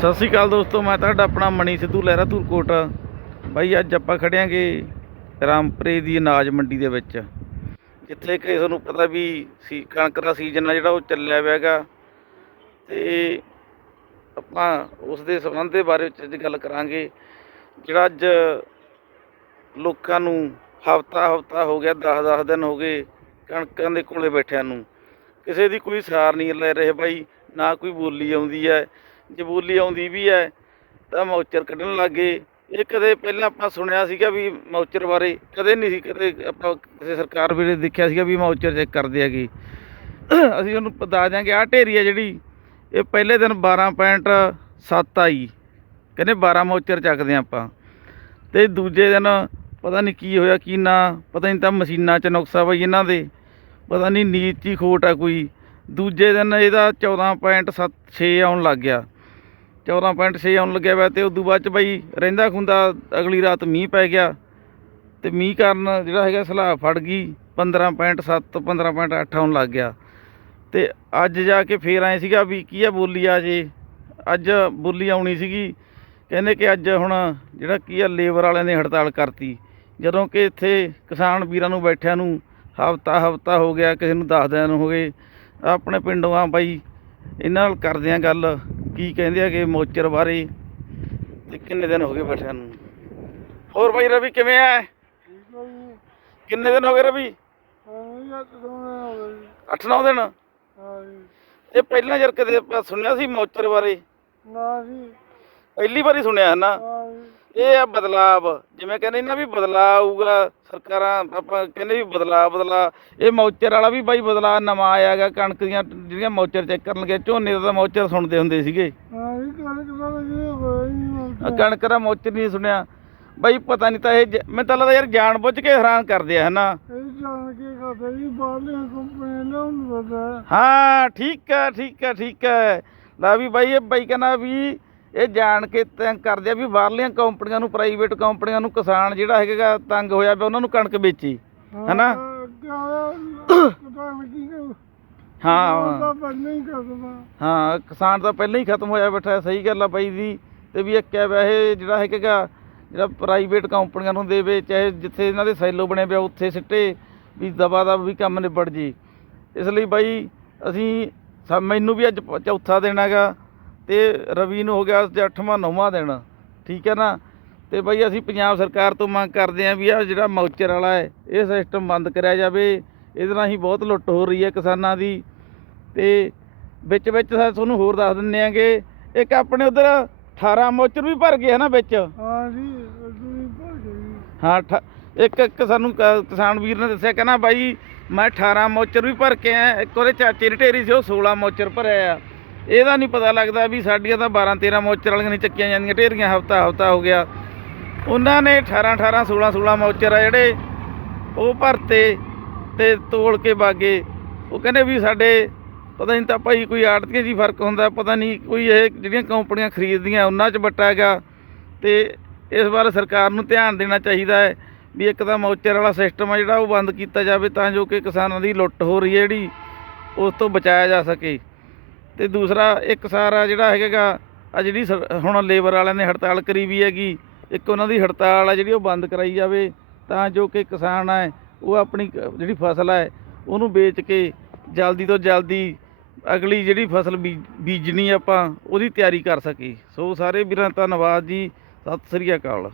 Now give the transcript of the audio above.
ਸਤਿ ਸ਼੍ਰੀ ਅਕਾਲ ਦੋਸਤੋ, ਮੈਂ ਤੁਹਾਡਾ ਆਪਣਾ ਮਣੀ ਸਿੱਧੂ ਲਹਿਰਾ ਧੂਰਕੋਟ। ਬਾਈ, ਅੱਜ ਆਪਾਂ ਖੜਿਆਂਗੇ ਰਾਮਪਰੇ ਦੀ ਅਨਾਜ ਮੰਡੀ ਦੇ ਵਿੱਚ, ਜਿੱਥੇ ਕਿ ਤੁਹਾਨੂੰ ਪਤਾ ਵੀ ਸੀ, ਕਣਕ ਦਾ ਸੀਜ਼ਨ ਆ ਜਿਹੜਾ, ਉਹ ਚੱਲਿਆ ਹੋਇਆ ਹੈਗਾ। ਤੇ ਆਪਾਂ ਉਸ ਦੇ ਸੰਬੰਧ ਦੇ ਬਾਰੇ ਵਿੱਚ ਅੱਜ ਗੱਲ ਕਰਾਂਗੇ, ਜਿਹੜਾ ਅੱਜ ਲੋਕਾਂ ਨੂੰ ਹਫਤਾ ਹਫਤਾ ਹੋ ਗਿਆ 10-10 ਦਿਨ ਹੋ ਗਏ ਕਣਕਾਂ ਦੇ ਕੋਲੇ ਬੈਠਿਆਂ ਨੂੰ। ਕਿਸੇ ਦੀ ਕੋਈ ਸਾਰ ਨਹੀਂ ਲੈ ਰਹੇ ਬਾਈ, ਨਾ ਕੋਈ ਬੋਲੀ ਆਉਂਦੀ ਹੈ। ਜਬੂਲੀ ਆਉਂਦੀ ਵੀ ਹੈ, ਤਾਂ ਮੌਚਰ ਕੱਢਣ ਲੱਗੇ ਇਹ ਕਦੇ ਪਹਿਲਾਂ ਆਪਾਂ ਸੁਣਿਆ ਸੀਗਾ ਵੀ ਮੌਚਰ ਬਾਰੇ, ਕਦੇ ਨਹੀਂ ਸੀ, ਕਦੇ ਆਪਾਂ ਕਿਸੇ ਸਰਕਾਰ ਵੇਲੇ ਦੇਖਿਆ ਸੀਗਾ ਵੀ ਮੌਚਰ ਚੈੱਕ ਕਰਦੇ ਹੈਗੇ। ਅਸੀਂ ਉਹਨੂੰ ਬਤਾ ਦਿਆਂਗੇ, ਆਹ ਢੇਰੀ ਹੈ ਜਿਹੜੀ, ਇਹ ਪਹਿਲੇ ਦਿਨ 12.7 ਆਈ, ਕਹਿੰਦੇ 12 ਮੌਚਰ ਚੱਕਦੇ ਹਾਂ ਆਪਾਂ। ਤੇ ਦੂਜੇ ਦਿਨ ਪਤਾ ਨਹੀਂ ਕੀ ਹੋਇਆ, ਕੀ ਨਾ, ਪਤਾ ਨਹੀਂ ਤਾਂ ਮਸ਼ੀਨਾਂ 'ਚ ਨੁਕਸਾ ਬਈ ਇਹਨਾਂ ਦੇ, ਪਤਾ ਨਹੀਂ ਨੀਚ 'ਚ ਹੀ ਖੋਟ ਆ ਕੋਈ। ਦੂਜੇ ਦਿਨ ਇਹਦਾ 14.76 ਆਉਣ ਲੱਗ ਗਿਆ। 14.6 ਆਉਣ ਲੱਗਿਆ ਵਾ ਤੇ ਤੋਂ ਬਾਅਦ ਚ ਬਾਈ ਰਹਿੰਦਾ ਖੁੰਦਾ ਅਗਲੀ ਰਾਤ ਮੀਂਹ ਪੈ ਗਿਆ ਤੇ ਮੀਂਹ ਕਾਰਨ ਜਿਹੜਾ ਹੈਗਾ ਸਲਾਹ ਫੜ ਗਈ 15.7 15.8 ਆਉਣ ਲੱਗ ਗਿਆ। ਤੇ ਅੱਜ ਜਾ ਕੇ ਫੇਰ ਆਏ ਸੀਗਾ ਵੀ ਕੀ ਆ ਬੋਲੀ ਆ ਜੇ। ਅੱਜ ਬੋਲੀ ਆਉਣੀ ਸੀਗੀ, ਕਹਿੰਦੇ ਕਿ ਅੱਜ ਹੁਣ ਜਿਹੜਾ ਕੀ ਆ ਲੇਬਰ ਵਾਲਿਆਂ ਨੇ ਹੜਤਾਲ ਕਰਤੀ। ਜਦੋਂ ਕਿ ਇੱਥੇ ਕਿਸਾਨ ਵੀਰਾਂ ਨੂੰ ਬੈਠਿਆਂ ਨੂੰ ਹਫਤਾ ਹਫਤਾ ਹੋ ਗਿਆ, ਕਿਸੇ ਨੂੰ 10 ਦਿਨ ਹੋ ਗਏ। ਆਪਣੇ ਪਿੰਡੋਂ ਆ ਬਾਈ, ਇਹਨਾਂ ਨਾਲ ਕਰਦੇ ਆ ਗੱਲ। ਕੀ ਕਹਿੰਦੇ ਹੈਗੇ ਮੋਚਰ ਬਾਰੇ ਤੇ ਕਿੰਨੇ ਦਿਨ ਹੋ ਗਏ ਬੈਠਿਆਂ ਨੂੰ? ਹੋਰ ਬਾਈ ਰਵੀ ਕਿਵੇਂ ਆ ਕਿੰਨੇ ਦਿਨ ਹੋ ਗਏ ਰਵੀ? ਹਾਂ ਜੀ ਅੱਜ ਤੋਂ ਹੋ ਗਈ 8-9 ਦਿਨ? ਹਾਂ ਜੀ। ਇਹ ਪਹਿਲਾਂ ਜਰ ਕਦੇ ਸੁਣਿਆ ਸੀ ਮੋਚਰ ਬਾਰੇ? ਨਾ ਜੀ। ਪਹਿਲੀ ਵਾਰੀ ਸੁਣਿਆ ਨਾ? ਹਾਂ ਜੀ। ਇਹ ਆ ਬਦਲਾਵ ਜਿਵੇਂ ਕਹਿੰਦੇ ਨਾ ਵੀ ਬਦਲਾਅ ਆਊਗਾ ਸਰਕਾਰਾਂ ਆਪਾਂ ਕਹਿੰਦੇ ਵੀ ਬਦਲਾਅ ਬਦਲਾ ਇਹ ਮੌਚਰ ਵਾਲਾ ਵੀ ਬਾਈ ਬਦਲਾਅ ਨਵਾਂ ਆਇਆ ਹੈਗਾ ਕਣਕ ਦੀਆਂ ਜਿਹੜੀਆਂ ਮੌਚਰ ਚੈੱਕ ਕਰਨ ਲੱਗੇ ਝੋਨੇ ਦਾ ਤਾਂ ਮੌਚਰ ਸੁਣਦੇ ਹੁੰਦੇ ਸੀਗੇ। ਕਣਕ ਦਾ ਮੌਚਰ। ਨਹੀਂ ਸੁਣਿਆ। ਬਾਈ ਪਤਾ ਨਹੀਂ ਤਾਂ ਇਹ ਮੈਨੂੰ ਤਾਂ ਲੱਗਦਾ ਯਾਰ ਜਾਣ ਬੁੱਝ ਕੇ ਹੈਰਾਨ ਕਰਦੇ ਆ ਹਨਾ? ਹਾਂ ਠੀਕ ਹੈ ਠੀਕ ਹੈ ਠੀਕ ਹੈ ਲੈ ਵੀ ਬਾਈ ਇਹ ਬਾਈ ਕਹਿੰਦਾ ਵੀ ਇਹ ਜਾਣ ਕੇ ਤੰਗ ਕਰਦੇ ਆ ਵੀ ਬਾਹਰਲੀਆਂ ਕੰਪਨੀਆਂ ਨੂੰ ਪ੍ਰਾਈਵੇਟ ਕੰਪਨੀਆਂ ਨੂੰ ਕਿਸਾਨ ਜਿਹੜਾ ਹੈਗਾ ਤੰਗ ਹੋਇਆ ਪਿਆ ਉਹਨਾਂ ਨੂੰ ਕਣਕ ਵੇਚੀ ਹਨਾ? ਹਾਂ। ਹੀ ਹਾਂ ਕਿਸਾਨ ਤਾਂ ਪਹਿਲਾਂ ਹੀ ਖਤਮ ਹੋਇਆ ਬੈਠਾ ਹੈ, ਸਹੀ ਗੱਲ ਆ ਬਾਈ ਦੀ ਤੇ ਵੀ ਕਿਹਾ ਪਿਆ ਇਹ ਜਿਹੜਾ ਹੈਗਾ ਜਿਹੜਾ ਪ੍ਰਾਈਵੇਟ ਕੰਪਨੀਆਂ ਨੂੰ ਦੇਵੇ ਚਾਹੇ ਜਿੱਥੇ ਇਹਨਾਂ ਦੇ ਸੈਲੋ ਬਣੇ ਪਿਆ ਉੱਥੇ ਸਿੱਟੇ ਵੀ ਦਬਾ ਦਬ ਵੀ ਕੰਮ ਨਿਬੜ ਜੀ। ਇਸ ਲਈ ਬਾਈ ਅਸੀਂ ਮੈਨੂੰ ਵੀ ਅੱਜ ਚੌਥਾ ਦਿਨ ਹੈਗਾ। ਤੇ ਰਵੀ ਨੂੰ ਹੋ ਗਿਆ ਅੱਜ ਅੱਠਵਾਂ ਨੌਵਾਂ ਦਿਨ ਠੀਕ ਹੈ ਨਾ? ਤੇ ਬਾਈ ਅਸੀਂ ਪੰਜਾਬ ਸਰਕਾਰ ਤੋਂ ਮੰਗ ਕਰਦੇ ਆਂ ਵੀ ਆ ਜਿਹੜਾ ਮੌਚਰ ਵਾਲਾ ਹੈ ਇਹ ਸਿਸਟਮ ਬੰਦ ਕਰਿਆ ਜਾਵੇ। ਇਹਦੇ ਨਾਲ ਹੀ ਬਹੁਤ ਲੁੱਟ ਹੋ ਰਹੀ ਹੈ ਕਿਸਾਨਾਂ ਦੀ। ਤੇ ਵਿੱਚ ਵਿੱਚ ਤੁਹਾਨੂੰ ਹੋਰ ਦੱਸ ਦਿੰਨੇ ਆਂਗੇ ਇੱਕ ਆਪਣੇ ਉਧਰ 18 ਮੋਚਰ ਵੀ ਭਰ ਗਏ ਹਨਾ ਵਿੱਚ? ਹਾਂ ਜੀ ਭਰ ਗਈ ਹਾਂ ਅਠਾ- ਇੱਕ ਇੱਕ ਸਾਨੂੰ ਕਿਸਾਨ ਵੀਰ ਨੇ ਦੱਸਿਆ ਕਹਿੰਦਾ ਬਾਈ ਮੈਂ 18 ਮੋਚਰ ਵੀ ਭਰ ਕੇ ਆਇਆ ਇੱਕ ਉਹਦੇ ਚਾਚੇ ਦੀ ਢੇਰੀ ਸੀ ਉਹ 16 ਮੋਚਰ ਭਰਿਆ ਆ। ਇਹਦਾ ਨਹੀਂ ਪਤਾ ਲੱਗਦਾ ਵੀ ਸਾਡੀਆਂ ਤਾਂ 12 13 ਮੋਚਰ ਵਾਲੀਆਂ ਨਹੀਂ ਚੱਕੀਆਂ ਜਾਂਦੀਆਂ, ਢੇਰੀਆਂ ਹਫਤਾ ਹਫਤਾ ਹੋ ਗਿਆ। ਉਹਨਾਂ ਨੇ 18 18 16 16 ਮੋਚਰ ਆ ਜਿਹੜੇ ਉਹ ਭਰਤੇ ਤੇ ਤੋੜ ਕੇ ਬਾਗੇ। ਉਹ ਕਹਿੰਦੇ ਵੀ ਸਾਡੇ ਪਤਾ ਨਹੀਂ ਤਾਂ ਭਾਈ ਕੋਈ ਆੜਤੀਆਂ ਜੀ ਫ਼ਰਕ ਹੁੰਦਾ, ਪਤਾ ਨਹੀਂ ਕੋਈ ਇਹ ਜਿਹੜੀਆਂ ਕੰਪਨੀਆਂ ਖਰੀਦਦੀਆਂ, ਉਹਨਾਂ 'ਚ ਵੱਟਾ ਹੈਗਾ। ਤੇ ਇਸ ਬਾਰੇ ਸਰਕਾਰ ਨੂੰ ਧਿਆਨ ਦੇਣਾ ਚਾਹੀਦਾ ਹੈ ਵੀ ਇੱਕ ਤਾਂ ਮੌਚਰ ਵਾਲਾ ਸਿਸਟਮ ਆ ਜਿਹੜਾ ਉਹ ਬੰਦ ਕੀਤਾ ਜਾਵੇ ਤਾਂ ਜੋ ਕਿ ਕਿਸਾਨਾਂ ਦੀ ਲੁੱਟ ਹੋ ਰਹੀ ਹੈ ਜਿਹੜੀ, ਉਸ ਤੋਂ ਬਚਾਇਆ ਜਾ ਸਕੇ। ਤੇ ਦੂਸਰਾ ਇੱਕ ਸਾਰਾ ਜਿਹੜਾ ਹੈਗਾ ਆ ਜਿਹੜੀ ਸਰ- ਹੁਣ ਲੇਬਰ ਵਾਲਿਆਂ ਨੇ ਹੜਤਾਲ ਕਰੀ ਵੀ ਹੈਗੀ, ਇੱਕ ਉਹਨਾਂ ਦੀ ਹੜਤਾਲ ਆ ਜਿਹੜੀ ਉਹ ਬੰਦ ਕਰਾਈ ਜਾਵੇ, ਤਾਂ ਜੋ ਕਿ ਕਿਸਾਨ ਹੈ ਉਹ ਆਪਣੀ ਕ- ਜਿਹੜੀ ਫਸਲ ਹੈ ਉਹਨੂੰ ਵੇਚ ਕੇ ਜਲਦੀ ਤੋਂ ਜਲਦੀ ਅਗਲੀ ਜਿਹੜੀ ਫਸਲ ਬੀ- ਬੀਜਣੀ ਆਪਾਂ, ਉਹਦੀ ਤਿਆਰੀ ਕਰ ਸਕੇ। ਸੋ ਸਾਰੇ ਵੀਰਾਂ ਦਾ ਧੰਨਵਾਦ ਜੀ, ਸਤਿ ਸ੍ਰੀ ਅਕਾਲ।